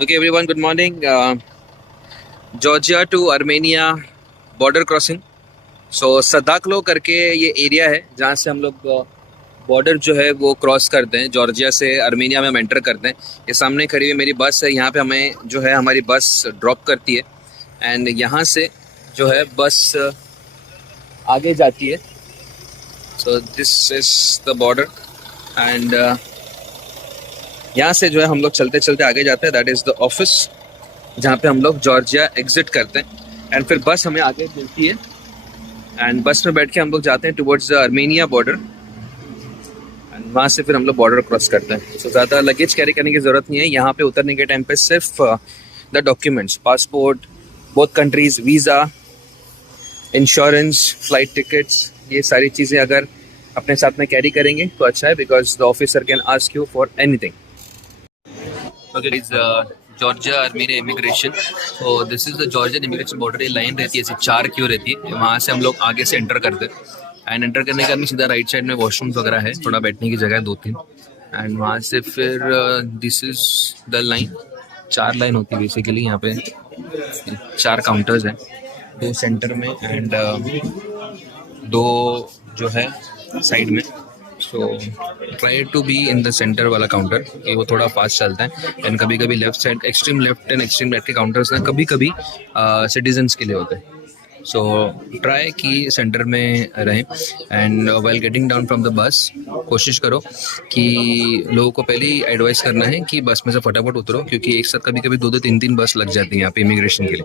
Okay, everyone, good morning. Georgia to Armenia border crossing. So सदाकलो करके ये area है जहाँ से हम लोग बॉर्डर जो है वो क्रॉस करते हैं। जॉर्जिया से आर्मेनिया में हम एंटर करते हैं। ये सामने खड़ी हुई मेरी बस है, यहाँ पे हमें जो है हमारी बस ड्रॉप करती है एंड यहाँ से जो है बस आगे जाती है। So this is the border and यहाँ से जो है हम लोग चलते चलते आगे जाते हैं। दैट इज़ द ऑफिस जहाँ पे हम लोग जॉर्जिया एग्जिट करते हैं एंड फिर बस हमें आगे मिलती है एंड बस में बैठ के हम लोग जाते हैं towards the Armenia border and वहाँ से फिर हम लोग बॉर्डर क्रॉस करते हैं। तो ज़्यादा लगेज कैरी करने की ज़रूरत नहीं है। यहाँ पे उतरने के टाइम पे सिर्फ the documents, passport, both countries, visa, insurance, flight tickets, ये सारी चीज़ें अगर अपने साथ में कैरी करेंगे तो अच्छा है, because the officer can ask you for anything. Okay, it's Georgia Armenia immigration. तो this is the Georgian immigration border. ये लाइन रहती है ऐसी 4 क्यों रहती है, वहाँ से हम लोग आगे से एंटर करते हैं एंड एंटर करने के बाद सीधा राइट साइड में वॉशरूम्स वगैरह है, थोड़ा बैठने की जगह है 2-3 एंड वहाँ से फिर this is the line. 4 line होती है बेसिकली। यहाँ पे 4 काउंटर्स हैं, 2 सेंटर में एंड 2 जो है साइड में। So try to be in the centre वाला काउंटर, ये वो थोड़ा फास्ट चलता है एंड कभी कभी left side, extreme left and extreme right के काउंटर्स ना कभी कभी सिटीजन्स के लिए होते हैं। सो ट्राई कि सेंटर में रहें and well getting down from the bus कोशिश करो कि लोगों को पहले ही एडवाइस करना है कि बस में से फटाफट उतरो, क्योंकि एक साथ कभी कभी 2-3 बस लग जाती है यहाँ पे इमिग्रेशन के लिए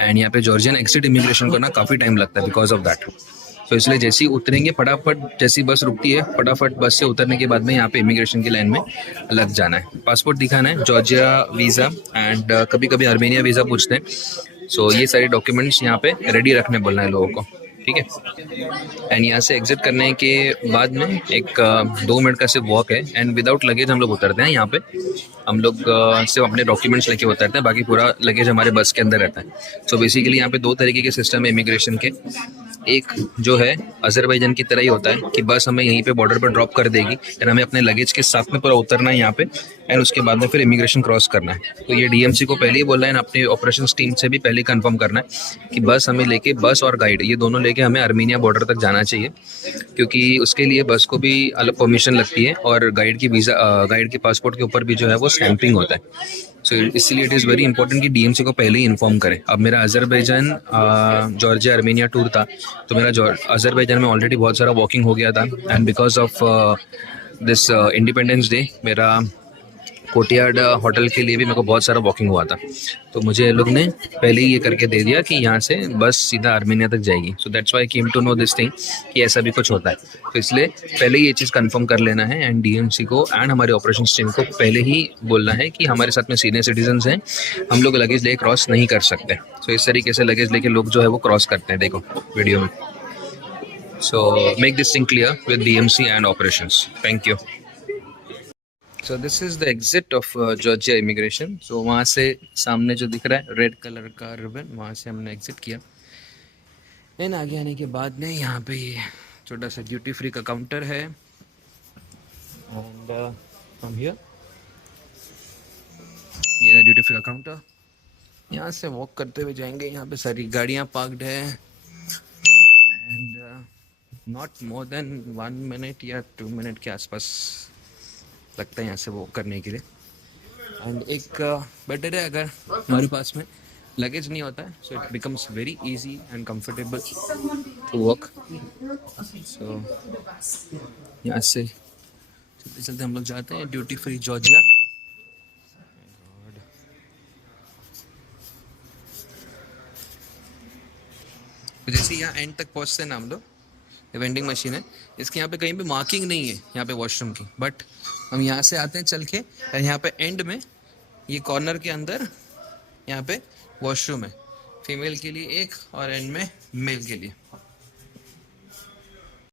एंड यहाँ पे जॉर्जियन एक्सिट इमिग्रेशन को ना काफ़ी टाइम लगता है बिकॉज ऑफ दैट। तो इसलिए जैसे ही उतरेंगे फटाफट, जैसी बस रुकती है फटाफट बस से उतरने के बाद में यहाँ पे इमिग्रेशन की लाइन में लग जाना है। पासपोर्ट दिखाना है, जॉर्जिया वीज़ा एंड कभी कभी आर्मेनिया वीज़ा पूछते हैं। सो ये सारे डॉक्यूमेंट्स यहाँ पे रेडी रखने बोलना है लोगों को, ठीक है। एंड यहाँ से एग्जिट करने के बाद में एक 2 मिनट का सिर्फ वॉक है एंड विदाउट लगेज हम लोग उतरते हैं। यहाँ पे हम लोग सिर्फ अपने डॉक्यूमेंट्स लेके उतरते हैं, बाकी पूरा लगेज हमारे बस के अंदर रहता है। सो बेसिकली यहाँ पे 2 तरीके के सिस्टम है इमिग्रेशन के। एक जो है अजरबैजान की तरह ही होता है कि बस हमें यहीं पे बॉर्डर पर ड्रॉप कर देगी एंड हमें अपने लगेज के साथ में पूरा उतरना है यहाँ पे एंड उसके बाद में फिर इमिग्रेशन क्रॉस करना है। तो ये डीएमसी को पहले ही बोलना है, अपनी ऑपरेशंस टीम से भी पहले कंफर्म करना है कि बस हमें लेके, बस और गाइड ये दोनों लेके हमें आर्मेनिया बॉर्डर तक जाना चाहिए, क्योंकि उसके लिए बस को भी अलग परमिशन लगती है और गाइड की वीज़ा, गाइड के पासपोर्ट के ऊपर भी जो है वो स्टैंपिंग होता है। सो इसलिए इट इज़ वेरी इंपॉर्टेंट कि डीएमसी को पहले ही इन्फॉर्म करें। अब मेरा अजरबैजान जॉर्जिया आर्मेनिया टूर था, तो मेरा अजरबैजान में ऑलरेडी बहुत सारा वॉकिंग हो गया था and because of this independence day मेरा कोटियाड होटल के लिए भी मेरे को बहुत सारा वॉकिंग हुआ था। तो मुझे ये लोग ने पहले ही ये करके दे दिया कि यहाँ से बस सीधा आर्मेनिया तक जाएगी। So that's why I came to know this thing कि ऐसा भी कुछ होता है। तो इसलिए पहले ही ये चीज़ कंफर्म कर लेना है एंड डीएमसी को एंड हमारे ऑपरेशन टीम को पहले ही बोलना है कि हमारे साथ में सीनियर सिटीजन्स हैं, हम लोग लगेज ले क्रॉस नहीं कर सकते। सो इस तरीके से लगेज लेके लोग जो है वो क्रॉस करते हैं, देखो वीडियो में। So make this thing clear with DMC and operations. Thank you. So this is the exit of Georgia immigration. सो वहाँ से सामने जो दिख रहा है रेड कलर का रिबन, वहाँ से हमने एग्जिट किया एंड आगे आने के बाद में यहाँ पे ये छोटा सा ड्यूटी फ्री का काउंटर है एंड फ्रॉम हियर ये रहा ड्यूटी फ्री का काउंटर। यहाँ से वॉक करते हुए जाएंगे, यहाँ पे सारी गाड़ियाँ पार्कड है and not more than 1 minute या 2 मिनट के आसपास लगता है यहाँ से वॉक करने के लिए। एंड एक बेटर है अगर हमारे पास में लगेज नहीं होता है, so it becomes very easy and comfortable to walk. So यहाँ से चलते चलते हम लोग जाते हैं ड्यूटी फ्री जॉर्जिया। तो जैसे यहाँ एंड तक पहुँचते हैं ना हम लोग, ये वेंडिंग मशीन है, इसके यहाँ पे कहीं पे मार्किंग नहीं है यहाँ पे वॉशरूम की, बट हम यहाँ से आते हैं चल के और यहाँ पे एंड में ये कॉर्नर के अंदर यहाँ पे वॉशरूम है, फीमेल के लिए एक और एंड में मेल के लिए।